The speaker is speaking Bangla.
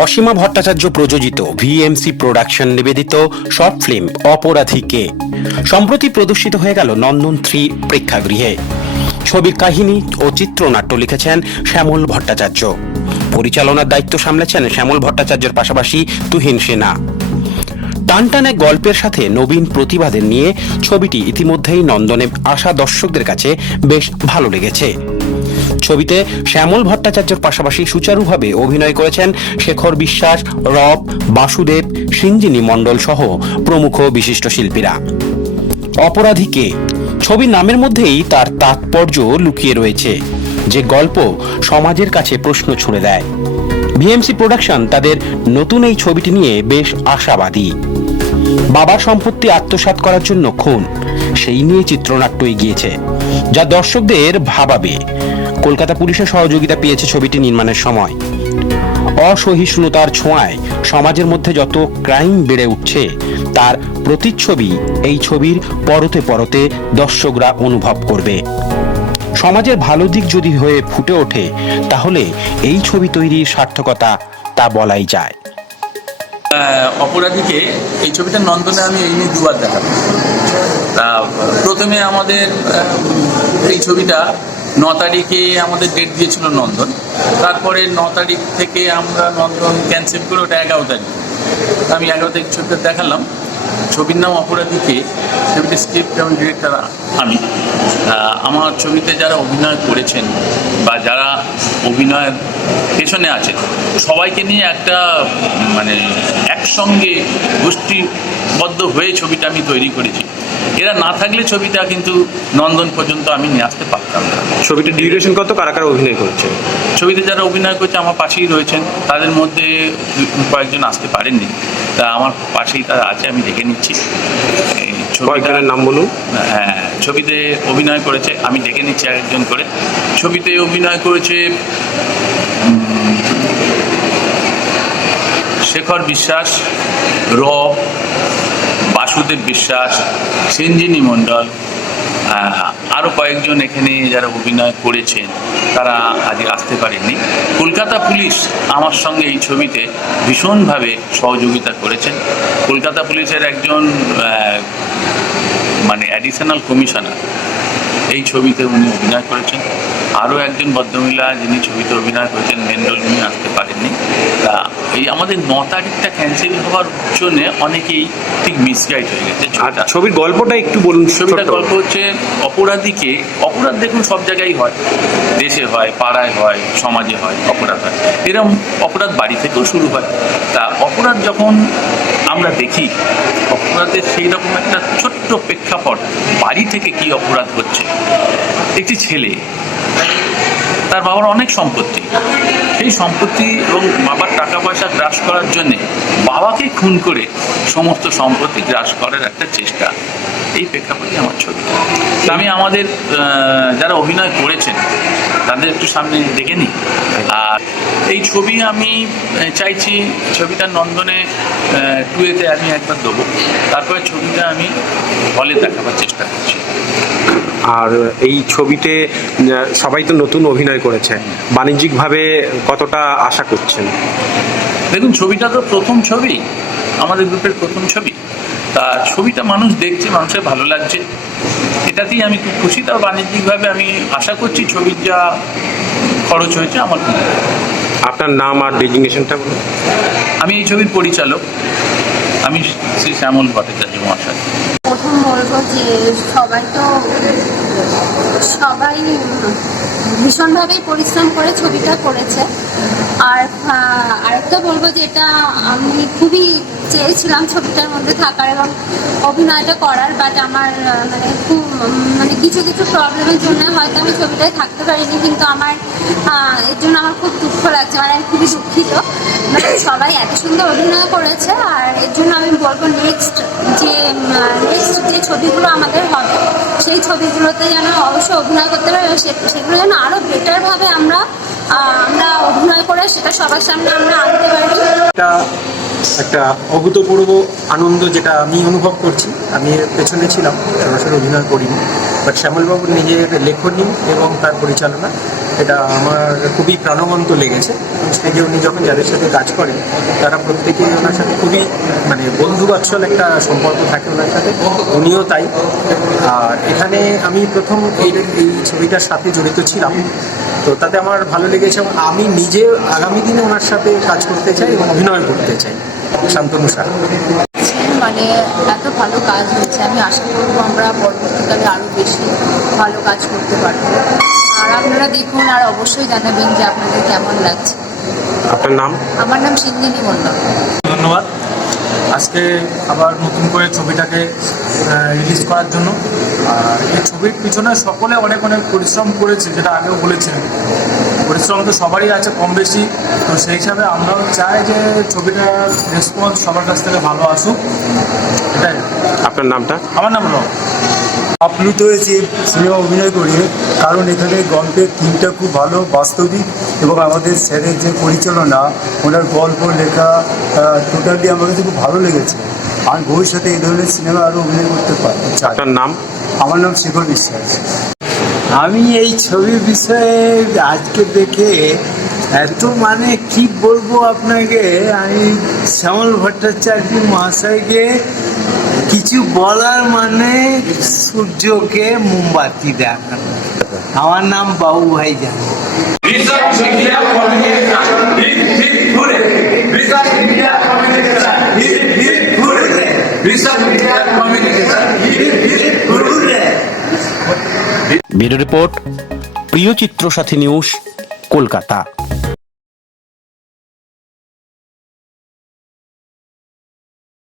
অসীমা ভট্টাচার্য প্রযোজিত ভিএমসি প্রোডাকশন নিবেদিত শর্ট ফিল্ম অপরাধীকে সম্প্রতি প্রদর্শিত হয়ে গেল নন্দন থ্রি প্রেক্ষাগৃহে। ছবির কাহিনী ও চিত্রনাট্য লিখেছেন শ্যামল ভট্টাচার্য। পরিচালনার দায়িত্ব সামলেছেন শ্যামল ভট্টাচার্যের পাশাপাশি তুহিন সেনা। টানটানে গল্পের সাথে নবীন প্রতিবাদের নিয়ে ছবিটি ইতিমধ্যেই নন্দনে আসা দর্শকদের কাছে বেশ ভালো লেগেছে। ছবিতে শ্যামল ভট্টাচার্যের পাশাপাশি সুচারুভাবে অভিনয় করেছেন শেখর বিশ্বাস, রব, বাসুদেব, সিঞ্জিনী মণ্ডল সহ প্রমুখ বিশিষ্ট শিল্পীরা। অপরাধীকে ছবির নামের মধ্যেই তার তাৎপর্য লুকিয়ে রয়েছে। যে গল্প সমাজের কাছে প্রশ্ন ছুড়ে দেয়। বিএমসি প্রোডাকশন তাদের নতুন এই ছবিটি নিয়ে বেশ আশাবাদী। বাবার সম্পত্তি আত্মসাৎ করার জন্য খুন। সেই নিয়ে চিত্রনাট্য এগিয়েছে, যা দর্শকদের ভাবাবে। কলকাতা পুলিশের সহযোগিতা পেয়েছে ছবিটি নির্মাণের সময়। অসহিষ্ণুতার ছোঁয়ায় সমাজের মধ্যে যত ক্রাইম বেড়ে উঠছে, তার প্রতিচ্ছবি এই ছবির পরতে পরতে দর্শকরা অনুভব করবে। সমাজের ভালো দিক যদি হয়ে ফুটে ওঠে, তাহলে এই ছবি তৈরির সার্থকতা তা বলাই যায়। অপরাধীকে এই ছবিটা নন্দনে আমি এই নিয়ে দুবার দেখাবো। প্রথমে আমাদের এই ছবিটা ন তারিখে আমাদের ডেট দিয়েছিল নন্দন। তারপরে ন তারিখ থেকে আমরা নন্দন ক্যান্সেল করে ওটা এগারো তারিখ। আমি এগারো তারিখ ছবিটা দেখালাম। ছবির নাম অপরাধীকে ছবিটির স্ক্রিপ্ট এবং ডিরেক্টর আমি। আমার ছবিতে যারা অভিনয় করেছেন বা যারা অভিনয়ের পেছনে আছেন, সবাইকে নিয়ে একটা মানে একসঙ্গে গোষ্ঠীবদ্ধ হয়ে ছবিটা আমি তৈরি করেছি। এরা না থাকলে ছবিটা কিন্তু নন্দন পর্যন্ত আমি নিয়ে আসতে পারতাম না। ছবিটির ডিউরেশন কত? কারা কারা অভিনয় করছে? ছবিতে যারা অভিনয় করছে আমার পাশেই রয়েছেন। তাদের মধ্যে কয়েকজন আসতে পারেননি। তা আমার পাশেই তারা আছে আমি দেখে নিচ্ছি। ছবিটা কয়েকজনের নাম বলুন। হ্যাঁ ছবিতে অভিনয় করেছে আমি ডেকে নিচ্ছি একজন করে। ছবিতে অভিনয় করেছে শেখর বিশ্বাস রব বাসুদেব বিশ্বাস সঞ্জিনী মণ্ডল আরও কয়েকজন এখানে যারা অভিনয় করেছেন, তারা আজকে আসতে পারেননি। কলকাতা পুলিশ আমার সঙ্গে এই ছবিতে ভীষণভাবে সহযোগিতা করেছেন। কলকাতা পুলিশের একজন মানে অ্যাডিশনাল কমিশনার এই ছবিতে উনি অভিনয় করেছেন। আরও একজন ভদ্রমহিলা যিনি ছবিতে অভিনয় করেছেন মেন্ডল উনি আসতে পারেননি। তা এই আমাদের ন তারিখটা ক্যান্সেল হওয়ার জন্যে অনেকেই ঠিক মিসগাইড হয়ে গেছে ছবিটা। ছবির গল্পটা একটু বলুন ছবিটা গল্প হচ্ছে অপরাধীকে অপরাধ দেখুন সব জায়গায় হয়। দেশে হয় পাড়ায় হয় সমাজে হয় অপরাধ হয়। এরকম অপরাধ বাড়ি থেকেও শুরু হয়। তা অপরাধ যখন আমরা দেখি অপরাধের সেই রকম একটা ছোট্ট প্রেক্ষাপট বাড়ি থেকে কি অপরাধ হচ্ছে? একটি ছেলে তার বাবার অনেক সম্পত্তি। সেই সম্পত্তি এবং বাবার টাকা পয়সা গ্রাস করার জন্যে বাবাকে খুন করে সমস্ত সম্পত্তি গ্রাস করার একটা চেষ্টা। এই প্রেক্ষাপটে আমার ছবিটা আমি আমাদের যারা অভিনয় করেছেন, তাদের একটু সামনে দেখে নিই। আর এই ছবি আমি চাইছি ছবিটা নন্দনে টুয়েতে আমি একবার দেবো। তারপরে ছবিটা আমি হলে দেখাবার চেষ্টা করছি। আর এই ছবিতে সবাই তো নতুন অভিনয় করেছে। বাণিজ্যিকভাবে কতটা আশা করছেন? দেখুন ছবিটা তো প্রথম ছবি আমাদের গ্রুপের প্রথম ছবি। তা ছবিটা মানুষ দেখছে মানুষের ভালো লাগছে। এটাতেই আমি খুব খুশি। তাও বাণিজ্যিকভাবে আমি আশা করছি ছবির যা খরচ হয়েছে আমার আপনার নাম আর ডেজিগনেশনটা বলুন। আমি এই ছবির পরিচালক। আমি শ্রী শ্যামল ভট্টাচার্য মহাশয়। প্রথম বলব যে সবাই তো, সবাই ভীষণভাবেই পরিশ্রম করে ছবিটা করেছে। আর আরেকটা বলব যে এটা আমি খুবই চেয়েছিলাম ছবিটার মধ্যে থাকার এবং অভিনয়টা করার বাট আমার মানে খুব মানে কিছু কিছু প্রবলেমের জন্য হয়তো আমি ছবিটায় থাকতে পারিনি, কিন্তু আমার এর জন্য আমার খুব আমি খুবই দুঃখিত। মানে সবাই এত সুন্দর অভিনয় করেছে আর এর জন্য আমি বলব নেক্সট যে নেক্সট যে ছবিগুলো আমাদের হবে, সেই ছবিগুলোতে যেন অবশ্যই অভিনয় করতে পারি সেগুলো যেন আরও বেটারভাবে আমরা আমরা অভিনয় করে সেটা সবার সামনে আমরা আনতে পারি। একটা অভূতপূর্ব আনন্দ যেটা আমি অনুভব করছি। আমি এর পেছনে ছিলাম, সরাসরি অভিনয় করিনি। বাট শ্যামলবাবুর নিজের লেখনী এবং তার পরিচালনা। এটা আমার খুবই প্রাণবন্ত লেগেছে। স্টেজে উনি যখন যাদের সাথে কাজ করেন, তারা প্রত্যেকেই ওনার সাথে খুবই মানে বন্ধু বাৎসল একটা সম্পর্ক থাকে ওনার সাথে। উনিও তাই। আর এখানে আমি প্রথম এই এই ছবিটার সাথে জড়িত ছিলাম। তো তাতে আমার ভালো লেগেছে এবং আমি নিজে আগামী দিনে ওনার সাথে কাজ করতে চাই এবং অভিনয় করতে চাই। শান্তনু শাহ। মানে এত ভালো কাজ হয়েছে। আমি আশা করব আমরা পরবর্তীকালে আরও বেশি ভালো কাজ করতে পারব। আপনারা দেখুন আর অবশ্যই জানাবেন যে আপনাদের কেমন লাগছে। আপনার নাম? আমার নাম সিন্দিনী মণ্ডল। ধন্যবাদ। আজকে আবার নতুন করে ছবিটাকে রিলিজ করার জন্য। আর এই ছবির পিছনে সকলে অনেক অনেক পরিশ্রম করেছে যেটা আগেও বলেছিলেন পরিশ্রম তো সবারই আছে কম বেশি। তো সেই হিসাবে আমরাও চাই যে ছবিটার রেসপন্স সবার কাছ থেকে ভালো আসুক। এটাই। আপনার নামটা? আমার নাম রব। আপ্লুত হয়েছে সিনেমা অভিনয় করে কারণ এখানে গল্পের থিমটা খুব ভালো বাস্তবিক এবং আমাদের স্যারের যে পরিচালনা ওনার গল্প লেখা টোটালি আমার কাছে খুব ভালো লেগেছে। আমি ভবিষ্যতে এই ধরনের সিনেমা আরও অভিনয় করতে পারি আপনার নাম? আমার নাম শেখর বিশ্বাস। আমি এই ছবির বিষয়ে আজকে দেখে এত মানে কি বলব আপনাকে আমি শ্যামল ভট্টাচার্য মহাশয়কে কিছু বলার মানে সূর্যকে মোমবাতি দেখানো আমার নাম বাবু ভাই জান। ব্যুরো রিপোর্ট প্রিয় চিত্র সাথী নিউজ কলকাতা।